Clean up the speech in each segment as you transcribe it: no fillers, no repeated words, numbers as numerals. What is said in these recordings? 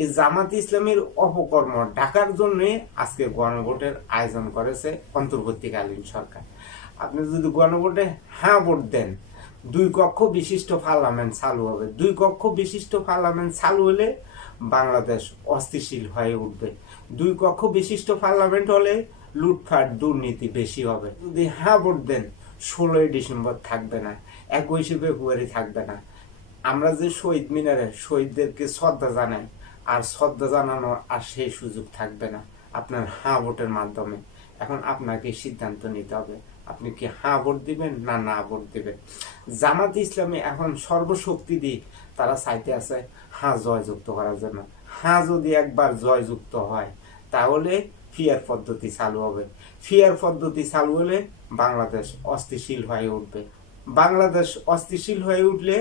এই জামাত ইসলামের অপকর্ম ঢাকার জন্য আজকে গণভোটের আয়োজন করেছে অন্তর্বর্তীকালীন সরকার। আপনি যদি গণভোটে হ্যাঁ ভোট দেন, দুই কক্ষ বিশিষ্ট পার্লামেন্ট চালু হবে। দুই কক্ষ বিশিষ্ট পার্লামেন্ট চালু হলে বাংলাদেশ অস্থিতিশীল হয়ে উঠবে। দুই কক্ষ বিশিষ্ট পার্লামেন্ট হলে লুটপাট দুর্নীতি বেশি হবে। যদি হ্যাঁ ভোট দেন, 16ই ডিসেম্বর থাকবে না, 21শে ফেব্রুয়ারি থাকবে না। আমরা যে শহীদ মিনারে শহীদদেরকে শ্রদ্ধা জানাই, আর শ্রদ্ধা জানানোর আর সেই সুযোগ থাকবে না আপনার হ্যাঁ ভোটের মাধ্যমে। এখন আপনাকে সিদ্ধান্ত নিতে হবে, আপনি কি হ্যাঁ ভোট দিবেন না না ভোট দিবেন। জামাত ইসলামী এখন সর্বশক্তি দিয়ে তারা চাইতে আছে হ্যাঁ জয়যুক্ত করার জন্য। হ্যাঁ যদি একবার জয়যুক্ত হয় তাহলে ফিয়ার পদ্ধতি চালু হবে। ফিয়ার পদ্ধতি চালু হলে বাংলাদেশ অস্থিতিশীল হয়ে উঠবে। বাংলাদেশ অস্থিতিশীল হয়ে উঠলে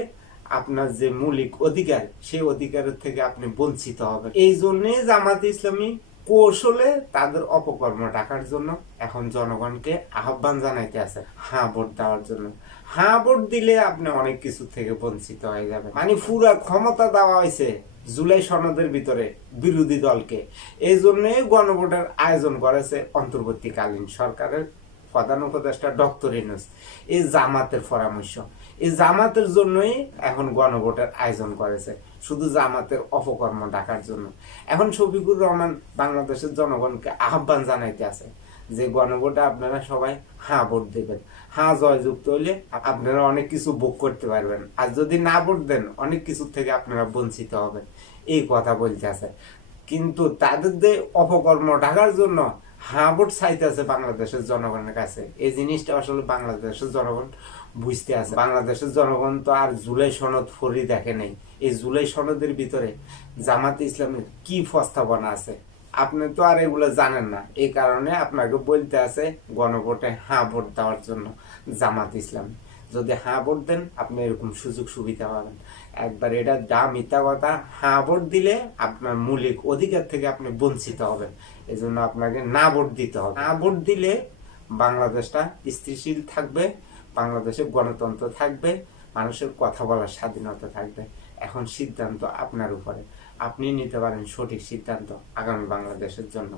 আপনার যে মৌলিক অধিকার, সেই অধিকারের থেকে আপনি বঞ্চিত হবেন। এই জন্যে জামাত ইসলামী কৌশলে তাদের অপকর্ম ঢাকার জন্য এখন জনগণকে আহ্বান জানাইতে আছে হ্যাঁ ভোট দেওয়ার জন্য। হ্যাঁ ভোট দিলে আপনি অনেক কিছু থেকে বঞ্চিত হয়ে যাবেন। মানে পুরা ক্ষমতা দেওয়া হয়েছে জুলাই সনদের ভিতরে বিরোধী দলকে। এই জন্যই গণভোটের আয়োজন করেছে অন্তর্বর্তীকালীন সরকারের প্রধান উপদেষ্টা ডক্টর ইউনূস। এই জামাতের পরামর্শ, এই জামাতের জন্যই এখন গণভোটের আয়োজন করেছে, শুধু জামাতের অপকর্ম ঢাকার জন্য। এখন শফিকুর রহমান বাংলাদেশের জনগণকে আহ্বান জানাইতে আছে যে গণভোটে আপনারা সবাই হ্যাঁ ভোট দেবেন। হ্যাঁ জয়যুক্ত হইলে আপনারা অনেক কিছু ভোগ করতে পারবেন, আর যদি না ভোট দেন অনেক কিছু থেকে আপনারা বঞ্চিত হবেন, এই কথা বলতে আছে। কিন্তু তাদের যে অপকর্ম ঢাকার জন্য হ্যাঁ ভোট চাইতে আছে বাংলাদেশের জনগণের কাছে, এই জিনিসটা আসলে বাংলাদেশের জনগণ বুঝতে আছে। বাংলাদেশের জনগণ তো আর জুলাই সনদ ফরি দেখে নেই। এই জুলাই সনদের ভিতরে জামাত ইসলামের কি প্রস্তাবনা আছে আপনি তো আর এগুলো জানেন না। এই কারণে আপনাকে বলতে আছে গণভোটে হ্যাঁ ভোট দেওয়ার জন্য জামাত ইসলামী। যদি হ্যাঁ ভোট দেন আপনি এরকম সুযোগ সুবিধা পাবেন। একবার এটা যা মিথ্যা কথা, হ্যাঁ ভোট দিলে আপনার মৌলিক অধিকার থেকে আপনি বঞ্চিত হবেন। এই জন্য আপনাকে না ভোট দিতে হবে। না ভোট দিলে বাংলাদেশটা স্থিতিশীল থাকবে, বাংলাদেশে গণতন্ত্র থাকবে, মানুষের কথা বলার স্বাধীনতা থাকবে। এখন সিদ্ধান্ত আপনার উপরে, আপনি নিতে পারেন সঠিক সিদ্ধান্ত আগামী বাংলাদেশের জন্য।